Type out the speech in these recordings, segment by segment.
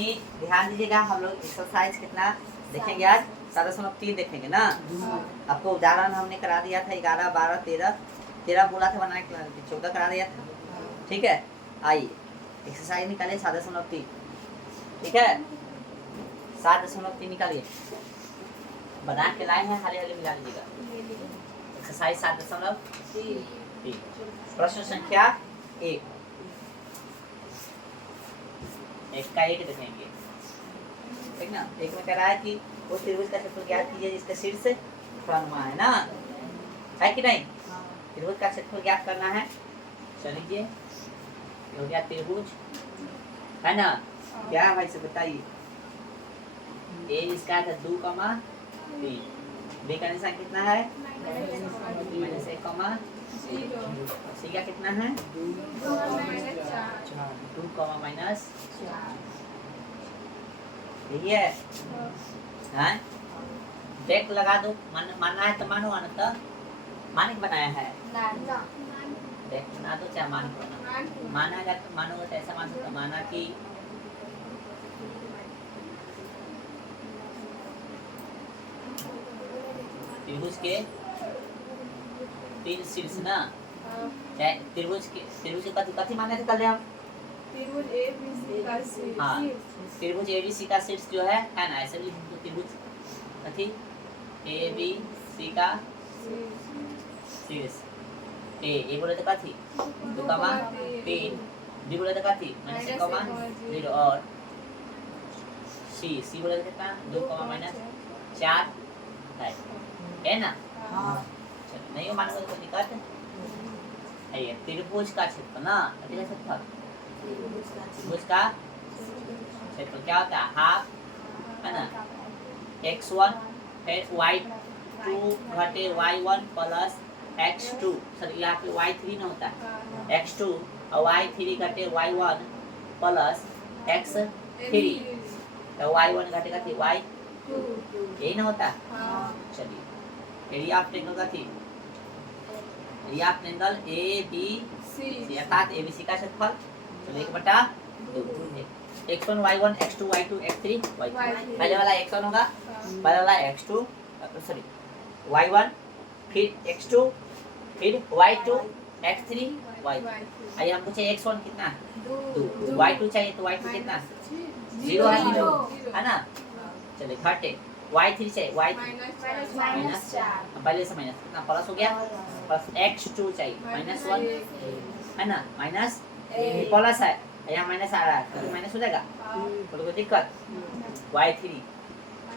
यानी ध्यान दीजिएगा, हम लोग एक्सरसाइज कितना देखेंगे आज? 7.3 देखेंगे ना। आपको उदाहरण हमने करा दिया था 11, 12, 13 बोला था बनाने के लिए, 14 करा दिया था। ठीक है, आइए एक्सरसाइज निकालिए 7.3। ठीक है, 7.3 निकालिए, बना के लाए हैं, हाले हाले मिला लीजिएगा। एक्सरसाइज 7.3, प्रश्न संख्या 1 का 1 देखेंगे। ठीक ना, एक में कह रहा है कि वो त्रिभुज का क्षेत्रफल ज्ञात कीजिए जिसका शीर्ष अनुमान है ना, है कि नहीं? त्रिभुज का क्षेत्रफल ज्ञात करना है। चलिए, हो गया त्रिभुज, है ना? क्या है भाई से बताइए। ए इसका है 2,3, बी का निशान कितना है? -1, सी का कितना है? 2, -4। यही है। हाँ, डेक लगा दो, मानना है तो मानो, तो मानिक बनाया है। डेक बना दो चाहे मानिक बना, माना अगर मानोगे तो ऐसा मान सकते, माना कि त्रिभुज के 3 शीर्ष ना, त्रिभुज के कथी माने थे कल हम? त्रिभुज ABC का शीर्ष। हाँ, त्रिभुज ABC का शीर्ष जो है ना, ऐसे भी त्रिभुज कथी ABC का शीर्ष। ए बोले तो कथी 2,3, बी बोले तो कथी -1,0 और सी बोले तो कितना 2, -4 है ना। चलो, नहीं हो मानोगे तो कोई दिक्कत है। ये त्रिभुज का क्षेत्रफल ना, त्रिभुज का क्षेत्रफल क्या होता है? हाफ, है ना, x1 फिर y2 घटे y1 प्लस x2, सर यहाँ पे y3 न होता है, x2 और y3 घटे y1 प्लस x3, तो y1 घटेगा थी y2, यही ना होता है। चलिए, एरिया ऑफ ट्रायंगल का थी, एरिया ऑफ ट्रायंगल ABC अर्थात ABC का क्षेत्रफल, चलो 1/2, x1 y1 x2 y2 x3 y3। पहले वाला x1 होगा, पहले वाला x2 सॉरी y1 फिर x2 फिर y2 x3 y3। आइए हमको चाहिए x1 कितना? 2, y2 चाहिए तो y2 कितना? 0 है ना। चलिए घटे, y3 चाहिए, y3 -4, पहले से माइनस कितना प्लस हो गया, प्लस x2 चाहिए -1, है ना, माइनस प्लस है, यहाँ माइनस आ रहा है तो माइनस हो जाएगा, बोलो कोई दिक्कत। y3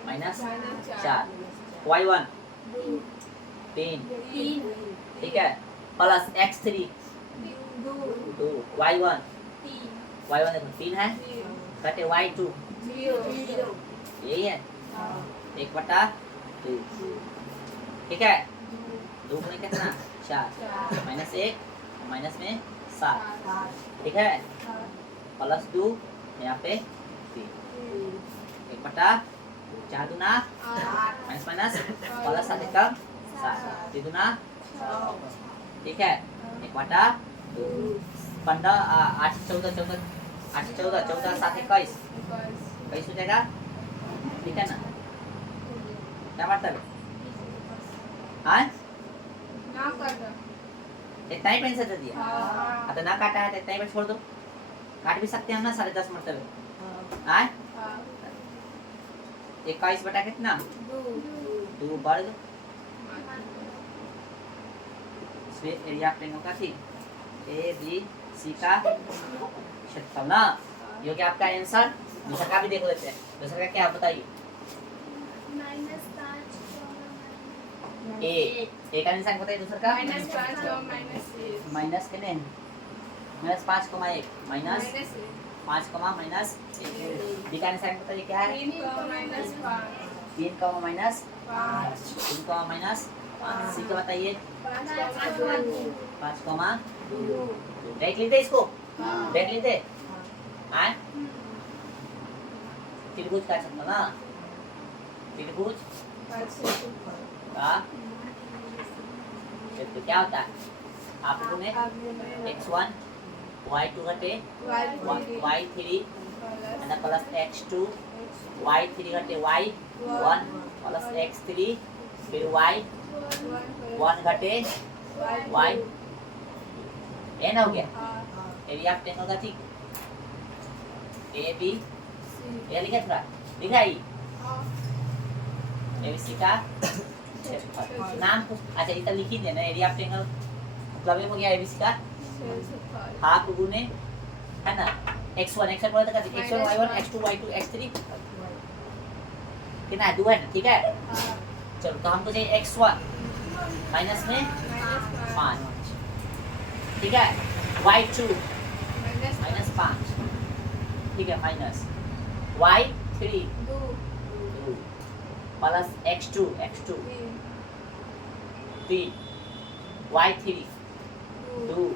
-4, y1 3, ठीक है, प्लस x3 2, y1 देखो 3 है, घटे y2 यही है 1/2, ठीक है। 2 में कितना 4, -1 माइनस में 7, ठीक है, प्लस 2 यहाँ पे 3, 1/4 दूना माइनस प्लस 7 कम 7, 3 दूना 6, ठीक है, 1/2, 15 8 14 7 21 हो जाएगा, ठीक है ना। क्या मतलब है? हाँ, इतना ही पेन से दे दिया, तो ना काटा है तो इतना ही पे छोड़ दो, काट भी सकते हैं हम ना 10.5 मतलब। हाँ, 21 बटा कितना 2 वर्ग, इसमें एरिया ट्रायंगल का थी ABC का क्षेत्रफल ना, ये क्या आपका आंसर। दूसरा का भी देख लेते हैं, दूसरा का क्या बताइए। ए का निशान बताइए, दूसरा का माइनस कितने -5,1 -5, बी का निशान बताइए क्या है 3, -5, 3, -5, सी का बताइए 5,2। देख लेते इसको, देख लेते त्रिभुज का क्षेत्रफल ना, त्रिभुज का क्षेत्र क्या होता है? आप लोगों ने x1 y2 घटे y3 है ना, प्लस x2 y3 घटे y1 प्लस x3 फिर y1 घटे y n हो गया। एरिया ऑफ ट्रायंगल का ठीक ए बी ये लिखा थोड़ा लिखा ही एबीसी का क्षेत्रफल नाम कुछ अच्छा इतना लिख ही देना। एरिया ऑफ ट्रायंगल मतलब ये हो गया एबीसी का हाफ गुने है ना x1 x1 बोला था x1 y1 x2 y2 x3 कितना है 2 है ना ठीक है। चलो तो हमको चाहिए x1 माइनस में 5 ठीक है y2 माइनस 5 ठीक है minus y3 2 plus x2 3 y3 2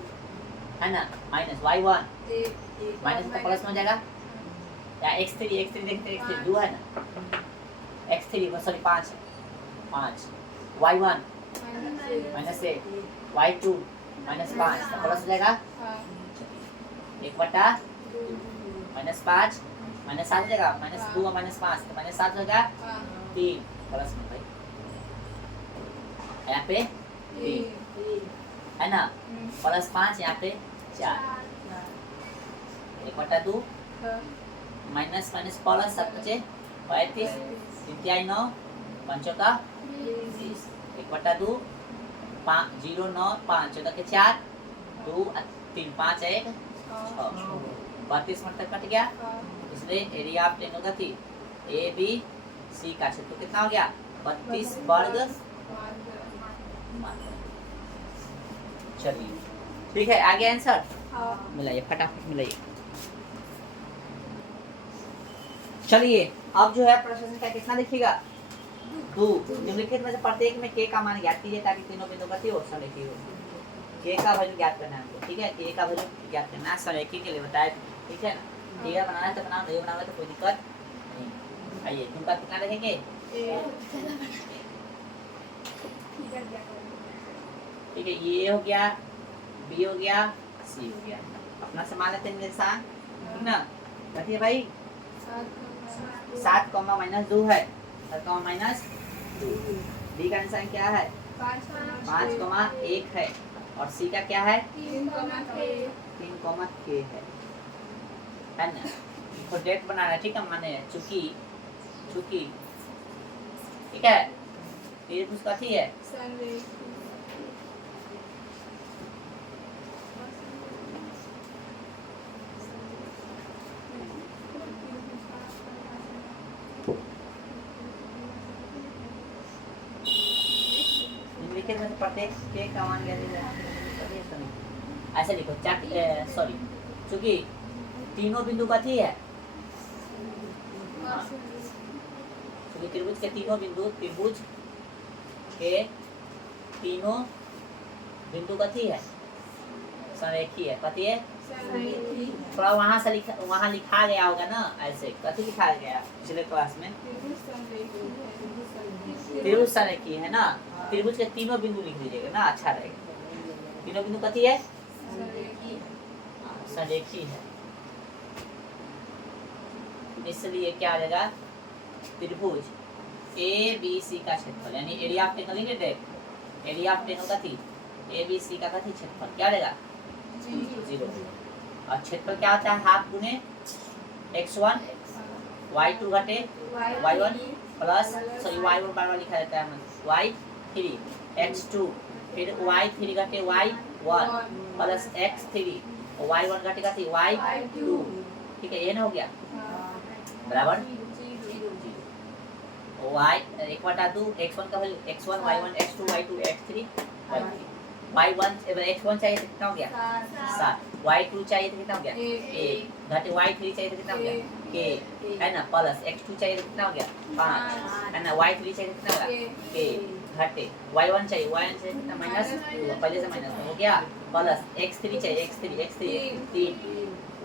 है ना माइनस y1 माइनस का प्लस में हो जाएगा या x3 देखते x3 2 है ना x3 सॉरी 5 है 5 y1 माइनस 8 y2 माइनस 5 का प्लस हो जाएगा 1/, माइनस 5 माइनस 7 हो जाएगा माइनस 2 और माइनस 5 तो माइनस 7 हो जाएगा 3 प्लस में भाई यहाँ पे 3 है ना प्लस 5 यहाँ पे 4 1/2 माइनस माइनस प्लस 7 बचे 35 3 9 5 का 20 1/2 5 0 9 5 14 के 4 2 3 5 1 6 32 मिनट तक कट गया। इसलिए एरिया ऑफ ट्रायंगल का थी ए बी सी का क्षेत्रफल कितना हो गया 32 वर्ग। चलिए ठीक है आगे आंसर मिलाइए फटाफट मिलाइए। चलिए अब जो है प्रश्न संख्या कितना लिखिएगा 2 निम्नलिखित में से प्रत्येक में k का मान ज्ञात कीजिए ताकि तीनों बिंदु का हो सरेखी हो। k का वैल्यू ज्ञात करना है हमको ठीक है k का वैल्यू ज्ञात करना है सरेखी के लिए बताया ठीक है ना। ठीक है बनाना है तो बनाओ नहीं बनाओगे तो कोई दिक्कत नहीं। आइए तुमका कितना लिखेंगे ठीक है ये हो गया बी हो गया सी हो गया अपना समान लेते हैं निशान ठीक ना बताइए भाई 7 माइनस 2 है 7 माइनस 2 डी का निशान क्या है 5,1 है और सी का क्या है 3, k है ना। इसको डेट बनाना है ठीक है माने चूंकि ठीक है ये कुछ कथी है निम्नलिखित में से प्रत्येक के का मान ज्ञात कीजिए। ऐसे लिखो सॉरी चूंकि तीनों बिंदु कथी है क्योंकि त्रिभुज के तीनों बिंदु कथी है संरेखी है कथी है थोड़ा वहां लिखा गया होगा ना ऐसे कथी लिखा गया पिछले क्लास में त्रिभुज संरेखी है ना। त्रिभुज के तीनों बिंदु लिख लीजिएगा ना अच्छा रहेगा। तीनों बिंदु कथी है संरेखी है इसलिए क्या आ जाएगा त्रिभुज ए बी सी का क्षेत्रफल यानी एरिया ऑफ ट्रायंगल लिख देख एरिया ऑफ ट्रायंगल का थी ए बी सी का थी क्षेत्रफल क्या रहेगा 0 और क्षेत्रफल क्या होता है हाफ गुने x1 y2 घटे y1 प्लस सॉरी y1 बार बार लिखा जाता है y3 x2 फिर y3 घटे y1 प्लस x3 और y1 घटे का थी y2 ठीक है ये ना हो गया बराबर y 1/2 x1 का value x1 y1 x2 y2 x3 y1 x1 चाहिए तो कितना हो गया 7 y2 चाहिए तो कितना हो गया 1 घटे y3 चाहिए तो कितना हो गया k है ना प्लस x2 चाहिए तो कितना हो गया 5 है ना y3 चाहिए तो कितना हो गया k घटे y1 चाहिए कितना माइनस 2 पहले से माइनस हो गया प्लस x3 चाहिए x3 3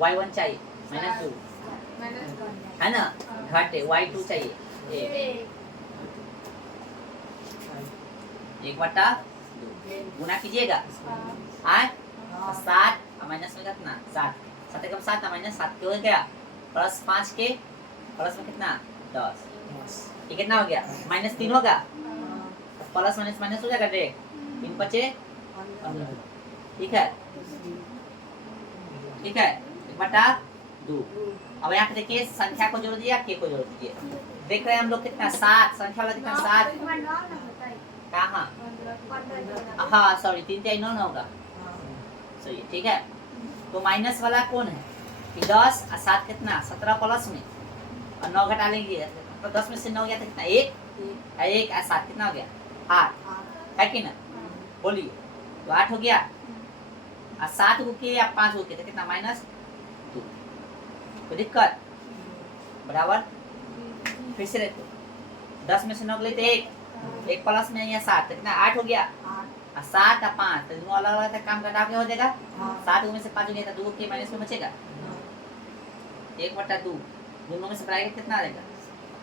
y1 चाहिए माइनस 2 है ना घटे y2 चाहिए 1/2 गुना कीजिएगा आए 7 माइनस में कितना 7 7 कम 7 माइनस 7 हो गया प्लस 5 के प्लस में कितना 10, ये कितना हो गया -3 होगा, प्लस माइनस माइनस हो जाएगा डायरेक्ट, 3 बचे 15, ठीक है ठीक है, 1/2। अब यहाँ पे देखिए संख्या को जोड़ दिया, के को जोड़ दीजिए, देख रहे हैं हम लोग कितना 7, संख्या वाला कितना 7, कहाँ, हाँ सॉरी 3 3 9 होगा, सही ठीक है। तो माइनस वाला कौन है कि 10 और 7 कितना 17 प्लस में और 9 घटा लेंगे तो 10 में से 9 गया तो कितना 1 और 7 कितना हो गया 8 है कि ना, बोलिए तो 8 हो गया और 7 को किए या 5 को किए तो कितना -2, कोई दिक्कत बराबर, फिर से देखो 10 में से 9 लेते 1 प्लस में या 7 तो कितना 8 हो गया, 7 और 5 तो दोनों अलग अलग काम घटा के हो जाएगा, 7 में से 5 हो गया तो 2 के माइनस में बचेगा 1/2, दोनों में से ब्रैकेट कितना आ जाएगा,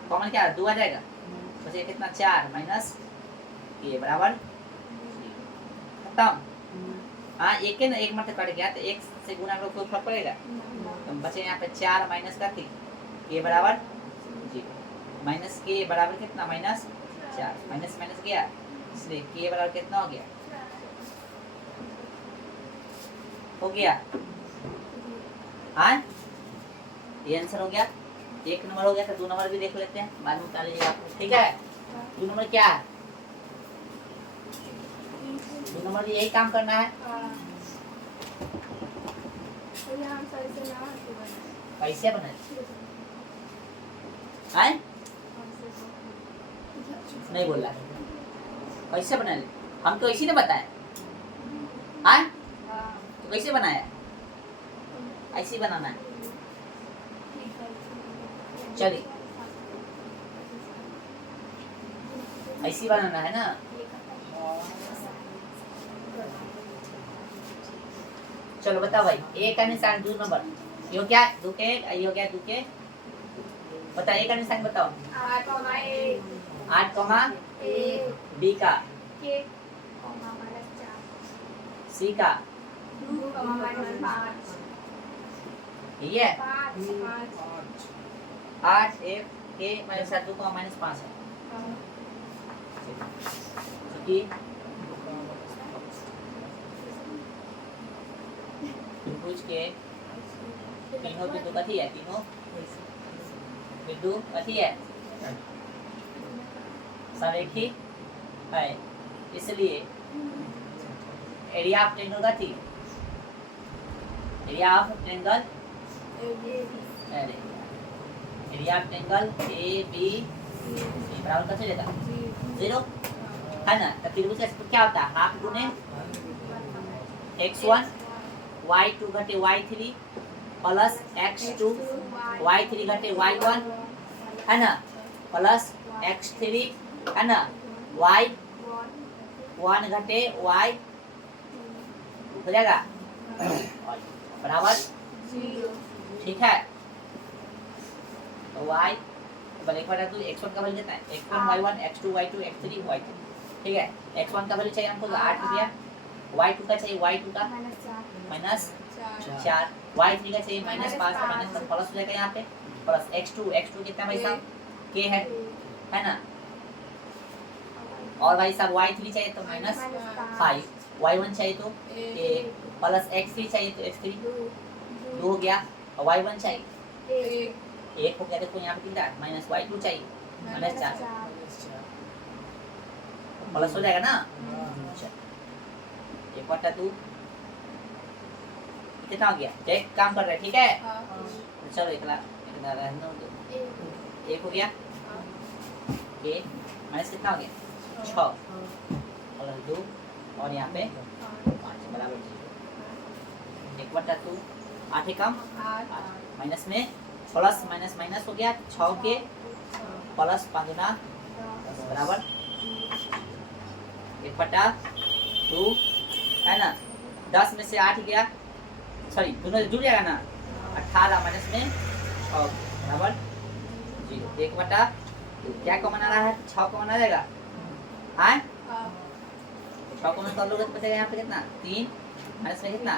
कॉमन क्या 2 आ जाएगा, बचेगा कितना 4 माइनस ये बराबर खत्म। हाँ एक है ना, एक मतलब कट गया तो 1 से गुना करो कोई फर्क पड़ेगा, तो बचे यहाँ पे 4 माइनस का के बराबर 0, माइनस के बराबर कितना -4, माइनस माइनस गया इसलिए के बराबर कितना हो गया, हो गया हाँ ये आंसर हो गया, 1 नंबर हो गया तो 2 नंबर भी देख लेते हैं, बाद में बता लीजिएगा आप, ठीक है। 2 नंबर क्या है, 2 नंबर यही काम करना है, कैसे बनाए हैं नहीं बोल रहा कैसे बनाए, हम तो इसी ने बताए हाँ तो कैसे बनाया, ऐसे ही बनाना है, चलिए ऐसे ही बनाना है ना, चलो बताओ भाई, एक का निशान 2 नंबर ये हो क्या 2 के, ये हो गया 2 के, बताओ एक का निशान बताओ 8 कॉमा बी का सी का ठीक है 8 1 के -7 2 कॉमा -5 है क्योंकि पूछ के तीनों बिंदु कथी है, तीनों बिंदु कथी है संरेखी है, इसलिए एरिया ऑफ ट्रायंगल कथी, area of triangle area of triangle A B C बराबर कैसे देगा 0 है ना, तो त्रिभुज का क्षेत्रफल क्या होता है हाफ गुने x1 y2 घटे y3 प्लस x2 y3 घटे y1 है ना प्लस x3 है ना y1 घटे y हो जाएगा बराबर ठीक है, तो y बराबर 1/2 x1 का वैल्यू कितना है x1 y1 x2 y2 x3 y3 ठीक है, x1 का वैल्यू चाहिए हमको तो 8 हो गया, y2 का चाहिए y2 का -4 y3 का चाहिए -5 का माइनस प्लस हो जाएगा यहाँ पे प्लस x2 कितना भाई साहब k है ना, और भाई साहब y3 चाहिए तो -5 y1 चाहिए तो a प्लस x3 चाहिए तो x3 2 हो गया और y1 चाहिए 1 हो गया, देखो यहाँ पे कितना -y2 चाहिए -4 प्लस हो जाएगा ना 1/2 कितना हो गया, चेक काम कर रहे हैं ठीक है, चलो इतना रहने दो, 1 हो गया के माइनस कितना हो गया 6 प्लस 2 और यहाँ पे 5 बराबर 0, 1/2 8 कम माइनस में प्लस माइनस माइनस हो गया 6 के प्लस 5 गुना 10 बराबर 1/2 है ना, 10 में से 8 गया सॉरी दोनों जुड़ जाएगा ना 18 माइनस में 6 बराबर 0, 1/2 क्या कॉमन आ रहा है 6 कॉमन आ जाएगा हाँ 6 कॉमन कर लोगे तो बचेगा यहाँ पे कितना 3 माइनस में कितना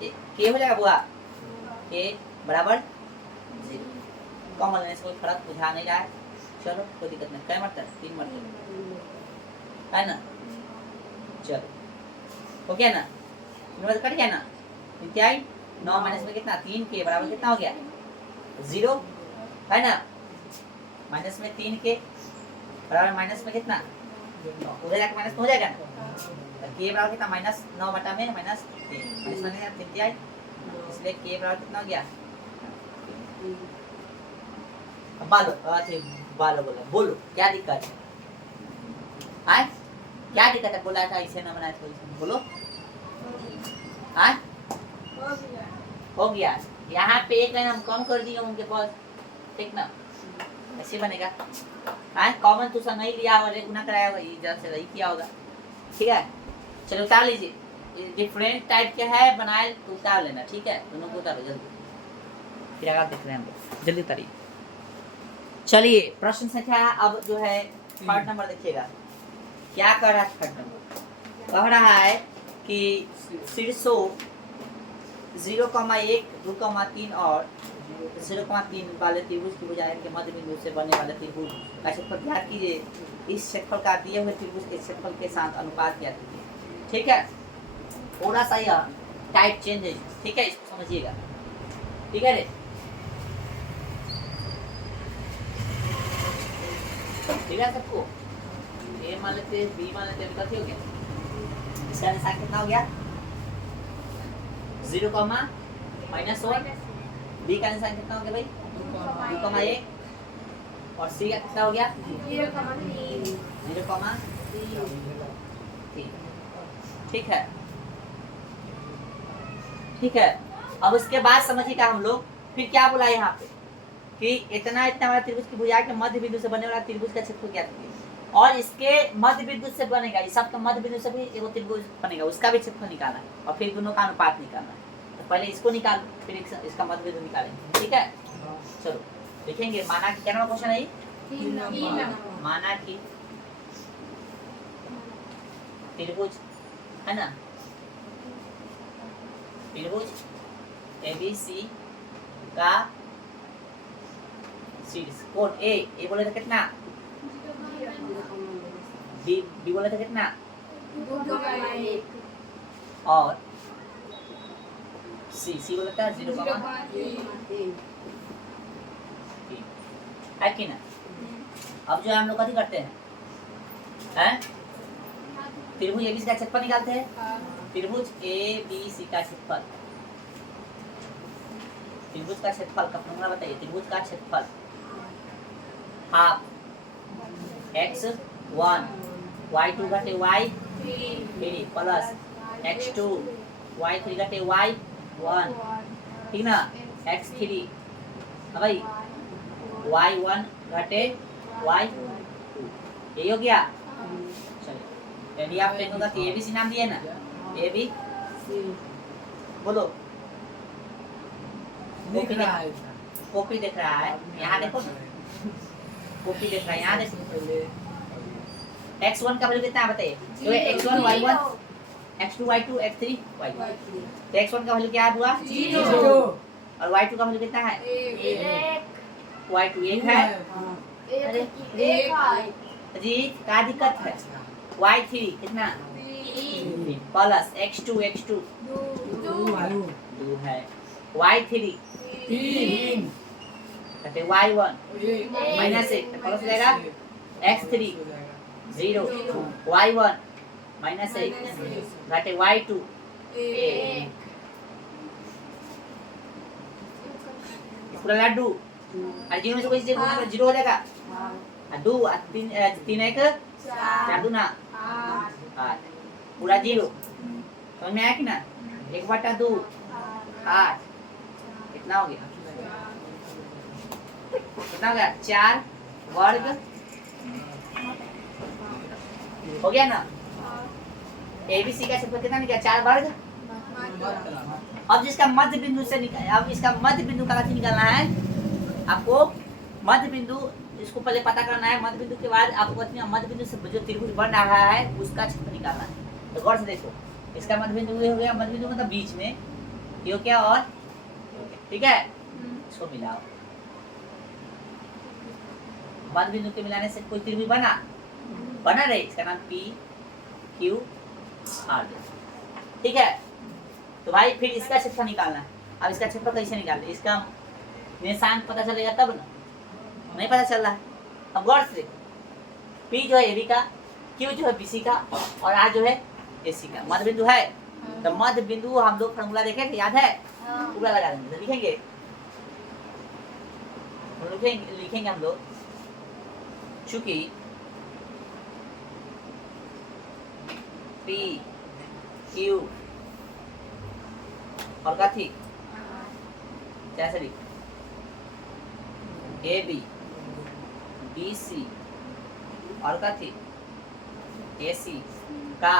के हो जाएगा बुआ के बराबर 0 कॉमन लेने से कोई फर्क बुझा नहीं रहा है। चलो कोई दिक्कत नहीं। क्या मरता है? 3 मरता है ना। चलो हो गया ना, नंबर कट गया ना। फिर क्या आई 9 माइनस में कितना 3 के बराबर कितना हो गया 0 है ना। माइनस में 3 के बराबर माइनस में कितना उधर जाके माइनस में हो जाएगा ना। तो के बराबर कितना माइनस 9 बटा में माइनस 3 माइनस में 3 आई, इसलिए के बराबर कितना हो गया। बालो अच्छे बालो बोलो क्या दिक्कत है? आए क्या दिक्कत है? बोला था इसे ना बनाए तो बोलो। हाँ हो गया। यहाँ पे एक लाइन हम कम कर दिए उनके पास, ठीक ना। ऐसे बनेगा। हाँ कॉमन तो सा नहीं लिया होगा, गुना कराया होगा, ये जब से नहीं किया होगा। ठीक है चलो उतार लीजिए। डिफरेंट टाइप के है बनाए तो उतार लेना, ठीक है। दोनों को उतारो जल्दी, फिर आगे देख रहे हैं हम लोग। जल्दी उतारिए। चलिए प्रश्न संख्या अब जो है 3rd नंबर देखिएगा क्या कर रहा है। 3rd नंबर कह रहा है कि शीर्षों 0,1, 2,3 और 0,3 वाले त्रिभुज की भुजाएं के मध्य बिंदु से बनने वाले त्रिभुज का क्षेत्रफल ज्ञात कीजिए। इस क्षेत्रफल का दिए हुए त्रिभुज के क्षेत्रफल के साथ अनुपात ज्ञात कीजिए। ठीक है थोड़ा सा यह टाइप चेंज है, ठीक है इसको समझिएगा। ठीक है रे ठीक है सबको। ए मान लेते बी मान लेते कथी हो गया, इसका निशान कितना हो गया 0,-1। बी का निशान कितना हो गया भाई 2,1 और सी का कितना हो गया 0,3। ठीक है ठीक है। अब उसके बाद समझिएगा हम लोग फिर क्या बोला यहाँ पे कि इतना इतना वाला त्रिभुज की भुजा के मध्य बिंदु से बनने वाला त्रिभुज का क्षेत्रफल क्या है और इसके मध्य बिंदु से बनेगा, इस सब का मध्य बिंदु से भी एक त्रिभुज बनेगा, उसका भी क्षेत्रफल निकालना है और फिर दोनों का अनुपात निकालना है। तो पहले इसको निकाल फिर इसका मध्य बिंदु निकालेंगे। ठीक है चलो देखेंगे। माना कि क्या नंबर क्वेश्चन है ये? माना कि त्रिभुज है ना, त्रिभुज ABC का शीर्ष कोण ए बोले थे कितना, बी बोले थे कितना, और सी बोले था 0,3 है कि ना। अब जो हम लोग कथी करते हैं त्रिभुज ABC का क्षेत्रफल निकालते हैं। त्रिभुज ABC का क्षेत्रफल, त्रिभुज का क्षेत्रफल का फॉर्मूला बताइए। त्रिभुज का क्षेत्रफल हाफ x1 y2 घटे y3 प्लस x2 y3 घटे y1 ठीक ना x3 भाई y1 घटे y2 ये हो गया। चलिए यदि आप देखोगा तो ABC नाम दिए ना, AB बोलो कॉपी देख रहा है यहाँ देखो ना, कॉपी देख रहा है यहाँ देखो। x1 का वैल्यू कितना है बताइए। x1 y1 x2 y2 x3 y2 तो x1 का वैल्यू क्या हुआ 0 और y2 का वैल्यू कितना है 1 y2 1 है। अरे जी क्या दिक्कत है y3 कितना 3 प्लस x2 2 है y3 3 घटे y1 माइनस 1 प्लस हो जाएगा x3 0 y1 माइनस 1 घटे y2 1 पूरा लड्डू और जीरो में से कोई चीज गुना तो जीरो हो जाएगा। 2 3 1 4 दूना 8 पूरा जीरो समझ में आया कि ना। 1/2 8 कितना हो गया कितना हो गया 4 वर्ग हो गया ना। ABC का क्षेत्रफल कितना निकला 4 वर्ग। अब जिसका मध्य बिंदु से अब इसका मध्य बिंदु का राशि निकालना है आपको। मध्य बिंदु इसको पहले पता करना है, मध्य बिंदु के बाद आपको मध्य बिंदु से जो त्रिभुज बन रहा है उसका क्षेत्रफल निकालना है। तो गौर से देखो इसका मध्य बिंदु ये हो गया, मध्य बिंदु मतलब बीच में ये हो गया और ठीक है इसको मिलाओ मध्य बिंदु के मिलाने से कोई त्रिभुज बना रहे, इसका नाम पी क्यू आर। ठीक है, तो भाई फिर इसका क्षेत्रफल निकालना है। अब इसका क्षेत्रफल कैसे निकालते, इसका निशांक पता चलेगा तब ना, नहीं पता चल रहा है। अब गौर से पी जो है एबी का, क्यू जो है बीसी का, और आर जो है एसी का। मध्य बिंदु है, तो मध्य बिंदु हम लोग फॉर्मूला देखे थे, याद है? पूरा लगा देंगे, लिखेंगे हम लोग, चूंकि पी क्यू और कथी कैसे लिख, ए बी बी सी और कथी ए सी का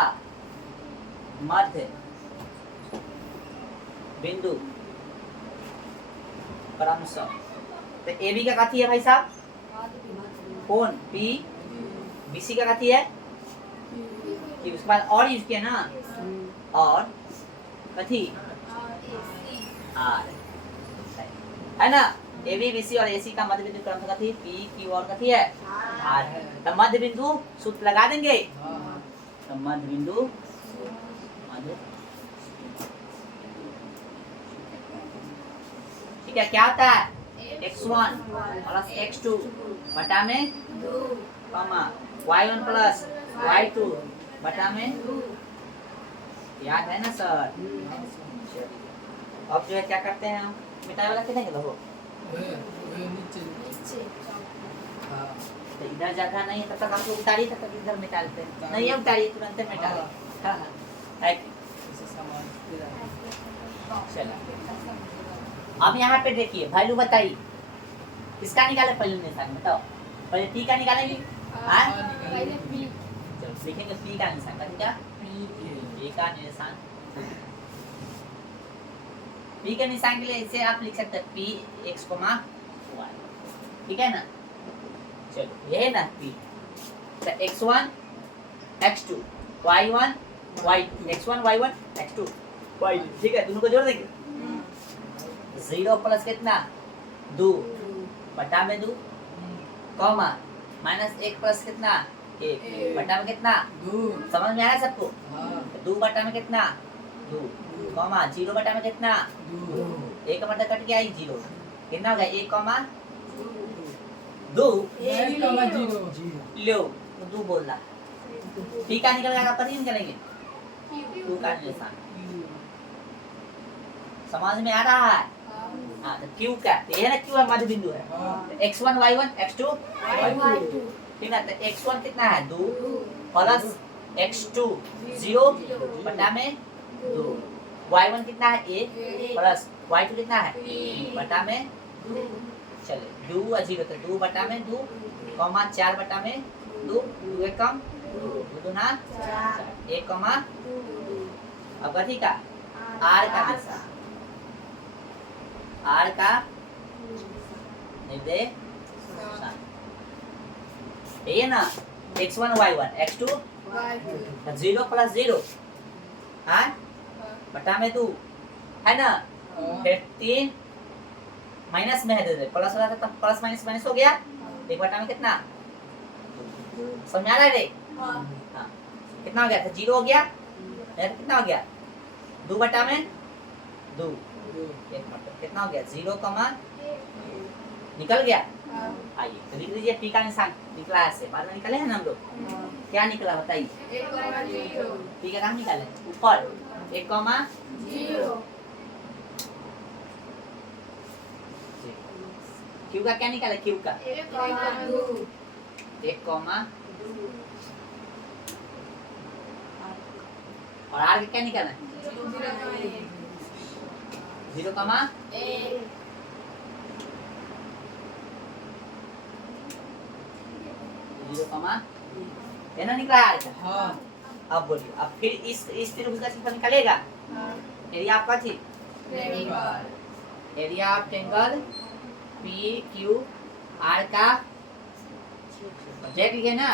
मध्य बिंदु क्रमशः। तो ए बी का कथी है भाई साहब, कौन पी, बी सी का कथी है कि उसके बाद और यूज किया ना, और कथी आर है ना। ए बी बी सी और ए सी का मध्य बिंदु क्रमशः कथी पी क्यू और कथी है आर है। तो मध्य बिंदु सूत्र लगा देंगे, तो मध्य बिंदु ठीक है, क्या होता है x1 प्लस x2 बटा में कॉमा y1 प्लस y2 बटा में, याद है ना सर? अब जो है क्या करते हैं हम, मिटाई वाला कितने किलो हो, तो इधर जगह नहीं है तब तक आप लोग उतारिए, तब तक इधर मिटा लेते हैं। नहीं है उतारिए, तुरंत मिटा लो। हाँ हाँ, चलो अब यहाँ पे देखिए वैल्यू बताइए, किसका निकाले पहले निशान बताओ, पहले पी का निकालेंगे। हाँ पहले पी, चलो लिखेंगे पी का निशान, क्या पी का निशान। पी के निशान के लिए इसे आप लिख सकते हैं पी एक्स कोमा वाई, ठीक है ना। चलो ये है ना पी, तो x1 x2 y1 y2 x1 y1 x2 y2, ठीक है, दोनों को जोड़ देंगे। 0 प्लस कितना 2 बटा में 2 कॉमा माइनस 1 प्लस कितना 1 बटा में कितना 2, समझ में आ रहा है सबको? 2 बटा में कितना 2 कॉमा 0 बटा में कितना 2, 1 बटा कट गया 0, कितना हो गया 1 कॉमा 2 लो 2 बोल रहा, पी का निकल गया, पर ही निकलेंगे 2 का निशान, समझ में आ रहा है? हाँ, तो क्यू का ये है ना, क्यू है मध्य बिंदु है, तो x1 y1 x2 y2, ठीक है। तो x1 कितना है 2 प्लस x2 0 बटा में 2, y1 कितना है 1 प्लस y2 कितना है 3 बटा में, चले 2 और 0 तो 2 बटा में 2 कॉमा 4 बटा में 2, 2 एक कम 2 दूना 1 कॉमा, अब कथी का r का निशान, r का निर्देश ये ना x1 y1 x2 0 प्लस 0 हाँ बटा में 2 है ना, फिर 3 माइनस में है, दे प्लस हो रहा था तब प्लस माइनस माइनस हो गया, एक बटा में कितना, समझ आ रहा है रे? हाँ, कितना हो गया था 0 हो गया, कितना हो गया 2 बटा में 2, कितना हो गया 0 कमा निकल गया। आइए तो लिख लीजिए पी का निशान निकला ऐसे, बाद में निकले हैं ना हम लोग, क्या निकला बताइए, पी का नाम निकाले ऊपर 1 कॉमा 0, क्यू का क्या निकाले, क्यू का 1 कॉमा, और आर का क्या निकालना है 0 कॉमा 0 कॉमा, है ना निकला आर का। हाँ अब बोलिए, अब फिर इस त्रिभुज का क्षेत्रफल निकलेगा, एरिया आपका थी area of triangle P Q R का जेड लिखे ना,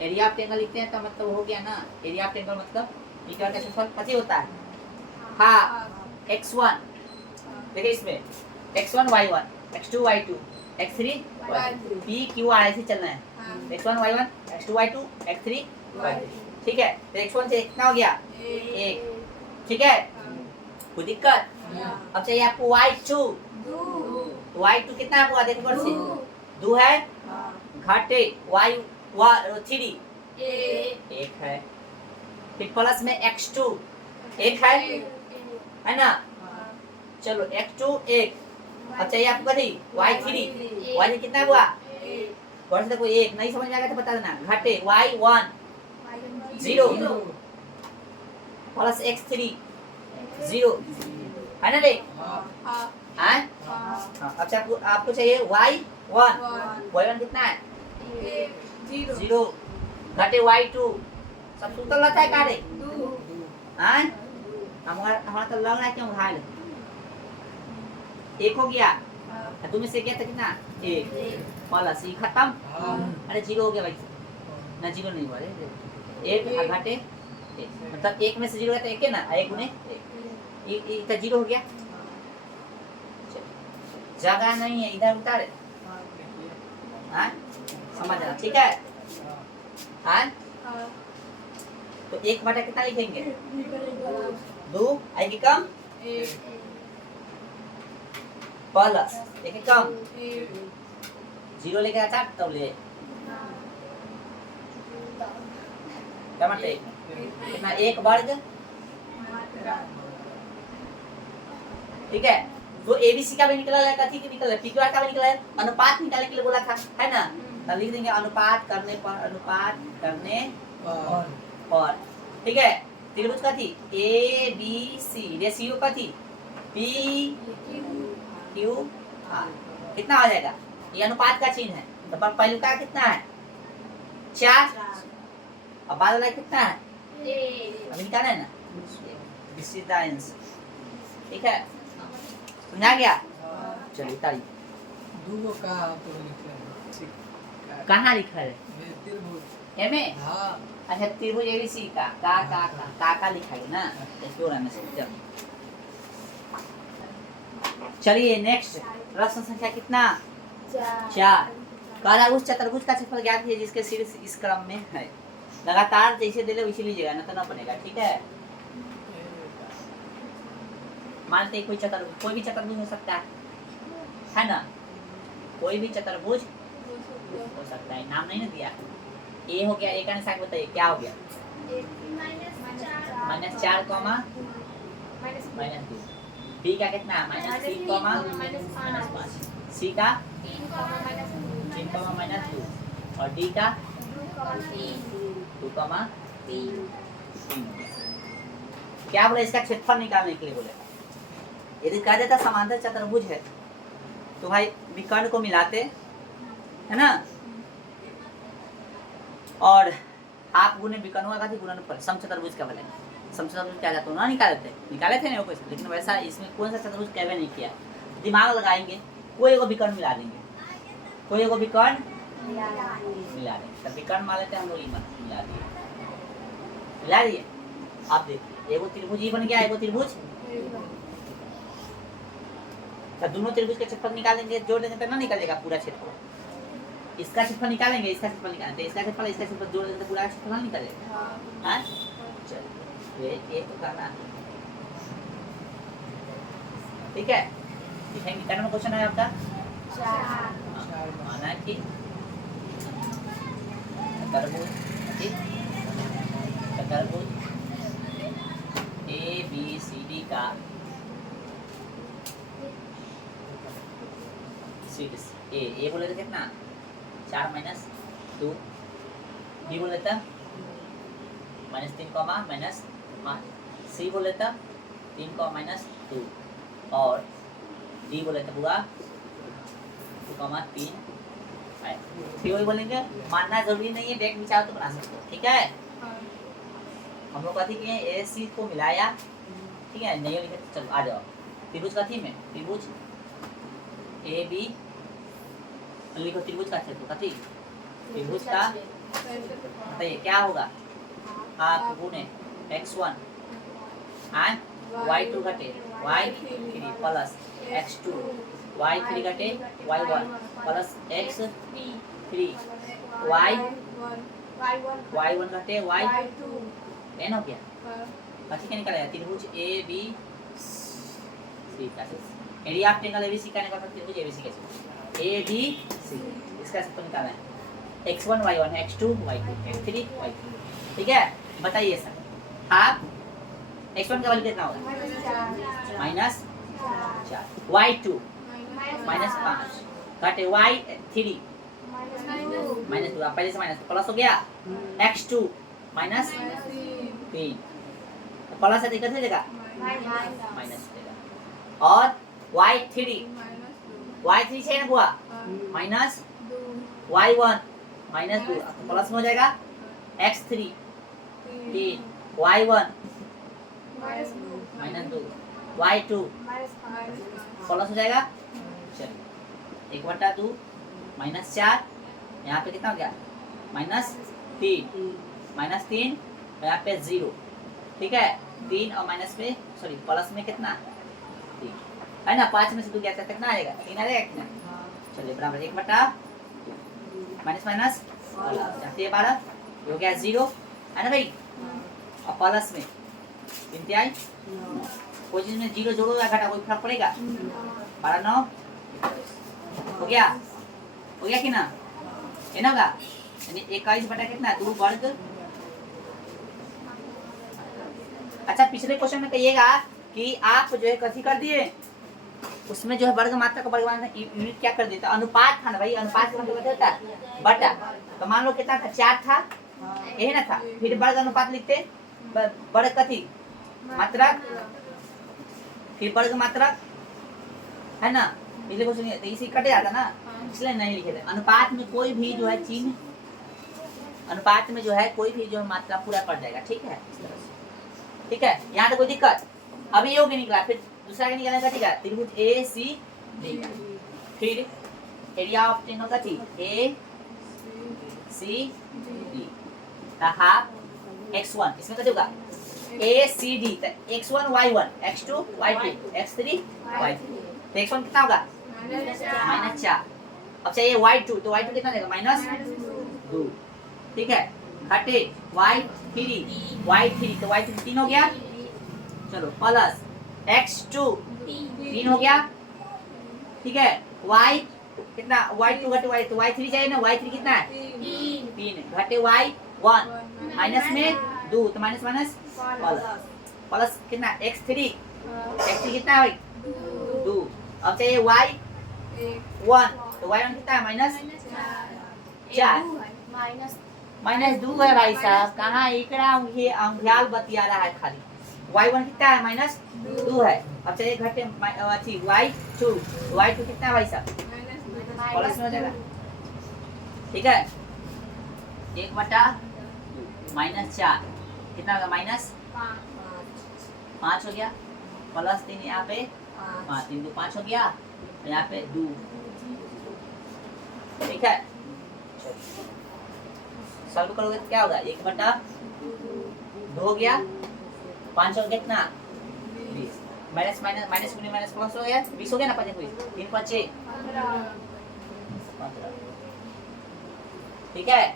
एरिया ऑफ ट्रायंगल लिखते हैं तो मतलब हो गया ना, एरिया ऑफ ट्रायंगल मतलब पी क्यू आर का क्षेत्रफल पता ही होता है। हाँ x1 देखिए इसमें x1 y1 x2 y2 x3 Y3 p q r ऐसे चलना है हाँ x1 y1 x2 y2 x3 y3 ठीक है तो x1 से कितना हो गया एक ठीक है कोई दिक्कत अब चाहिए आपको y2 y2 कितना है आपको देखो ऊपर से 2 है घाटे y3 एक है फिर प्लस में x2 एक है ना चलो x2 एक अब चाहिए आपको कथी y3 y3 कितना हुआ और से कोई एक नहीं समझ में आएगा तो बता देना घाटे y1 0 प्लस x3 0 है ना देख हाँ हाँ अब से आपको चाहिए y1 कितना है 0 घटे y2 सब सूत्र लगता है का रे हाँ हमारा तो लग रहा है क्यों घायल एक हो गया तुम्हें से क्या था कितना एक प्लस ई खत्म अरे 0 हो गया भाई ना 0 नहीं हुआ एक घटे एक मतलब एक में से 0 रहता है एक है ना एक गुने एक का 0 हो गया जगह नहीं है इधर उतारे हाँ समझ रहा ठीक है हाँ तो एक बटा कितना लिखेंगे 2 आई की कम प्लस एक कम 0 लेके आता तब ले क्या मतलब कितना एक वर्ग ठीक है तो एबीसी का भी निकला है कथी की निकला है पीक्यूआर का भी निकला है अनुपात निकालने के लिए बोला था है ना तो लिख देंगे अनुपात करने पर ठीक है त्रिभुज का थी ए बी सी रेशियो का थी पी क्यू आर कितना आ जाएगा ये अनुपात का चिन्ह है तो पहलू का कितना है 4 अब बाद वाला कितना है अभी निकालना है ना दिस इज द आंसर ठीक है समझा गया चलिए तारीख दूगो का तो लिखे हैं ठीक कहाँ लिखा है त्रिभुज एमे हाँ अच्छा त्रिभुज एबीसी का लिखा है ना इसको रहने से चल चलिए नेक्स्ट प्रश्न संख्या कितना 4 काला उस चतुर्भुज का क्षेत्रफल ज्ञात है जिसके शीर्ष इस क्रम में है लगातार जैसे दे ले वैसे लीजिएगा ना तो ना बनेगा ठीक है मानते कोई चतुर्भुज कोई भी चतुर्भुज हो सकता है ना कोई भी चतुर्भुज हो सकता है नाम नहीं ना दिया ए हो गया ए का निशान बताइए क्या हो गया -4 कॉमा -2 बी का कितना -3 कॉमा -5 सी का 3 कॉमा -2 और डी का 2 कॉमा 3 क्या बोले इसका क्षेत्रफल निकालने के लिए बोले यदि कह देता समांतर चतुर्भुज है तो भाई विकर्ण को मिलाते है ना और आप गुने विकर्णों का गुणनफल समचतुर्भुज का बोले समचतुर्भुज क्या जाता है ना निकाले थे ना वो क्वेश्चन लेकिन वैसा इसमें कौन सा चतुर्भुज कहवे नहीं किया दिमाग लगाएंगे कोई एगो विकर्ण मिला देंगे कोई एगो विकर्ण मिला देंगे तब विकर्ण मान लेते हैं हम लोग मिला दिए आप देखिए एगो त्रिभुज ही बन गया एगो त्रिभुज तो दोनों त्रिभुज के क्षेत्रफल निकाल देंगे जोड़ देंगे तो ना निकलेगा पूरा क्षेत्रफल इसका क्षेत्रफल निकालेंगे इसका क्षेत्रफल निकालेंगे इसका क्षेत्रफल जोड़ देंगे तो पूरा क्षेत्रफल निकलेगा हां चलिए ये तो करना ठीक है लिखेंगे कितना नंबर क्वेश्चन है आपका 4 माना कि चतुर्भुज ए बी सी डी का शीर्ष ए बोले तो कितना 4 - 2 बी बोले तो -3 कॉमा -5 सी बोले तो 3 कॉमा -2 और डी बोले तो पूरा 2 कॉमा 3 है फिर वही बोलेंगे मानना जरूरी नहीं है बैक विचार तो बना सकते हो ठीक है हम लोग कथी किए ए सी को मिलाया ठीक है नहीं लिखे चलो आ जाओ त्रिभुज कथी में त्रिभुज ए बी लिखो त्रिभुज का क्षेत्र कथी त्रिभुज का बताइए क्या होगा आप गुणे x1 y2 घटे y3 प्लस x2 y3 घटे y1 प्लस एक्स 3 y1 घटे y2 n हो गया। बाकी क्या निकलेगा? त्रिभुज ए बी सी का एरिया ऑफ ट्रायंगल एबीसी का निकालना त्रिभुज एबीसी कैसे? ए बी सी इसका सब निकालना है। x1 y1 x2 y2 x3 y2 ठीक है। बताइए सर हाफ x1 का वैल्यू कितना होगा? माइनस 4 y2 माइनस 5 घटे y3 माइनस 2 पहले से माइनस प्लस हो गया x2 माइनस 3 प्लस है दिक्कत है देगा माइनस देगा और y3 से ना हुआ माइनस y1 माइनस 2 प्लस में हो जाएगा x3 3 y1 minus 2 y2 plus हो जाएगा चलिए 1/2 माइनस 4 यहाँ पे कितना हो गया माइनस 3 यहाँ पे 0 ठीक है 3 और माइनस में सॉरी प्लस में कितना 3 है ना 5 में से 2 गया कितना आएगा 3 आ जाएगा कितना चलिए बराबर 1/2 माइनस माइनस प्लस ये 12 हो गया 0 है ना भाई और प्लस में 3 आई कोई चीज में 0 जोड़ो या घटा कोई फर्क पड़ेगा 12 9 हो गया कि ना है ना होगा यानी 21 बटा कितना 2 वर्ग। अच्छा पिछले क्वेश्चन में कहिएगा कि आप जो है कथी कर दिए उसमें जो है वर्ग मात्रा को वर्ग मात्रा यूनिट क्या कर देता अनुपात था ना भाई अनुपात का मतलब होता है बटा तो मान लो कितना था 4 था यही ना था फिर वर्ग अनुपात लिखते वर्ग कथी मात्रा फिर वर्ग मात्रा है ना पिछले क्वेश्चन तो इसी कट जाता ना इसलिए नहीं लिखे थे। अनुपात में कोई भी जो है चिन्ह अनुपात में जो है कोई भी जो है मात्रा पूरा पड़ जाएगा ठीक है इस तरह से ठीक है। यहाँ तो कोई दिक्कत अभी योग निकला फिर दूसरा क्या निकालना ठीक है त्रिभुज ए सी डी फिर एरिया ऑफ ट्रायंगल का थी ए सी डी हाफ x1 इसमें क्या होगा ए C D x1 y1 x2 y2 x3 y3 तो x1 कितना होगा -4 अब चाहिए y2 तो y2 कितना देगा -2 ठीक है घटे y3 तो y3 3 हो गया चलो प्लस x2 3 हो गया ठीक है y कितना y2 घटे y तो y3 चाहिए ना y3 कितना है 3 घटे y1 माइनस में 2 तो माइनस माइनस प्लस कितना x3 कितना है भाई 2 अब चाहिए y1 तो y1 कितना है -4 माइनस 2 है भाई साहब कहाँ इकड़ा ये अंग्याल बतिया रहा है खाली y1 कितना है -2 है अब चाहिए घटे अच्छी y2 कितना है भाई साहब प्लस में हो जाएगा ठीक है 1/4 कितना होगा -5 हो गया प्लस 3 यहाँ पे 5 3 2 5 हो गया यहाँ पे 2 ठीक है सॉल्व करोगे तो क्या होगा 1/2 हो गया 5 हो कितना 20 minus minus minus minus plus हो गया 20 हो गया ना 5 3 5 6 ठीक है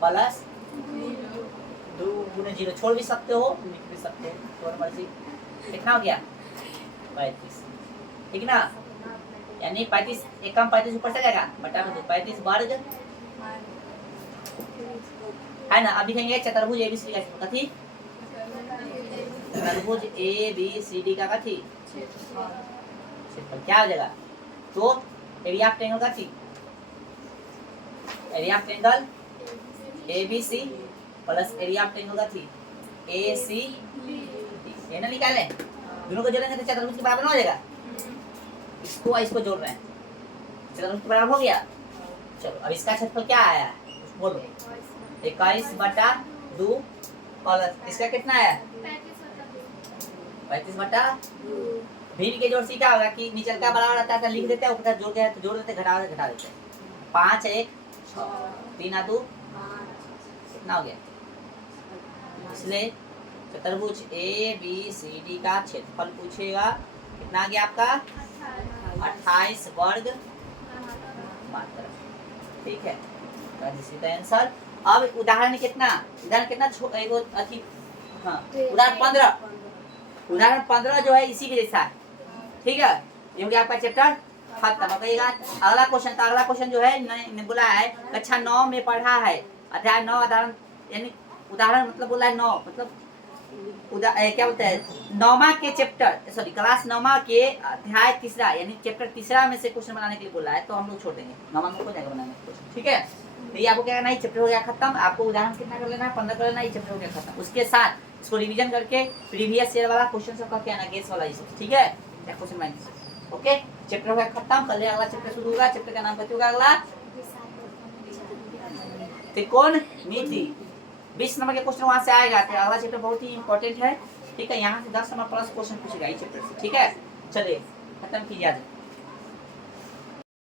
प्लस 2 गुने 0 छोड़ भी सकते हो लिख भी सकते हो तो मर्जी कितना हो गया 35 ठीक ना यानी 35 एक कम 35 ऊपर से जाएगा बटा में 35 वर्ग है ना। अब लिखेंगे चतुर्भुज एबीसी का कथी चतुर्भुज एबीसीडी का कथी क्या हो जाएगा तो एरिया ऑफ ट्रायंगल का थी area of triangle ABC plus area of triangle का थी एसी ये ना निकालें दोनों को जोड़ेंगे तो चतुर्भुज के बराबर हो जाएगा इसको जोड़ रहे हैं चतुर्भुज के बराबर हो गया। चलो अब इसका क्षेत्रफल क्या आया बोलो 21/2 प्लस इसका कितना आया 35/2 भी के जोड़ सी क्या होगा कि नीचे का बराबर रहता है लिख देते हैं ऊपर जोड़ गया तो जोड़ देते घटा देते 5 1 6 3 2 कितना हो गया इसलिए चतुर्भुज ए बी सी डी का क्षेत्रफल पूछेगा कितना आ गया आपका 28 वर्ग मात्रा। ठीक है, दिस इज द आंसर। अब उदाहरण कितना एगो अथी, हाँ उदाहरण 15, उदाहरण 15 जो है इसी के जैसा है। ठीक है, ये हो गया आपका चैप्टर खत्म। अब कहिएगा अगला क्वेश्चन जो है ने बोला है कक्षा 9 में पढ़ा है, अध्याय 9 उदाहरण, यानी उदाहरण मतलब बोला है 9 मतलब क्या बोलते हैं 9वां के चैप्टर, सॉरी क्लास 9वां के अध्याय 3 यानी चैप्टर 3 में से क्वेश्चन बनाने के लिए बोला है, तो हम लोग छोड़ देंगे 9वां में हो जाएगा बनाने क्वेश्चन। ठीक है, तो ये आपको क्या करना है, चैप्टर हो गया खत्म। आपको उदाहरण कितना कर लेना है, 15 कर लेना, ये चैप्टर हो गया खत्म। उसके साथ इसको रिवीजन करके प्रीवियस ईयर वाला क्वेश्चन सब का क्या ना गेस वाला ये सब। ठीक है, क्वेश्चन माइनस। ओके, चैप्टर हो गया खत्म। कल अगला चैप्टर शुरू होगा। चैप्टर का नाम क्या होगा अगला, त्रिकोणमिति। 20 नंबर के क्वेश्चन वहां से आएगा। तो अगला चैप्टर बहुत ही इंपॉर्टेंट है। ठीक है, यहाँ से 10 नंबर प्लस क्वेश्चन पूछेगा इस चैप्टर से। ठीक है, चलिए खत्म कीजिए आज।